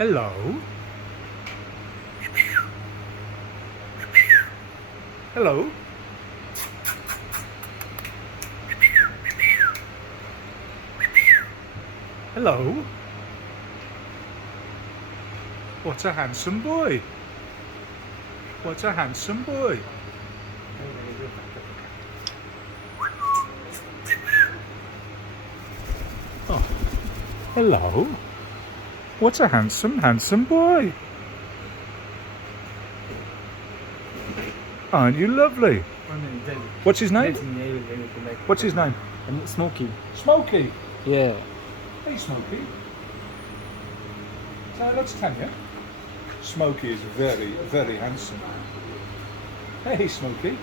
Hello. Hello. Hello. What a handsome boy. What a handsome boy. Oh, hello. What a handsome boy. Aren't you lovely? What's his name? What's his name? Smokey. Smokey. Yeah. Hey, Smokey. Say hello to Tanya. Smokey is very, very handsome. Hey, Smokey.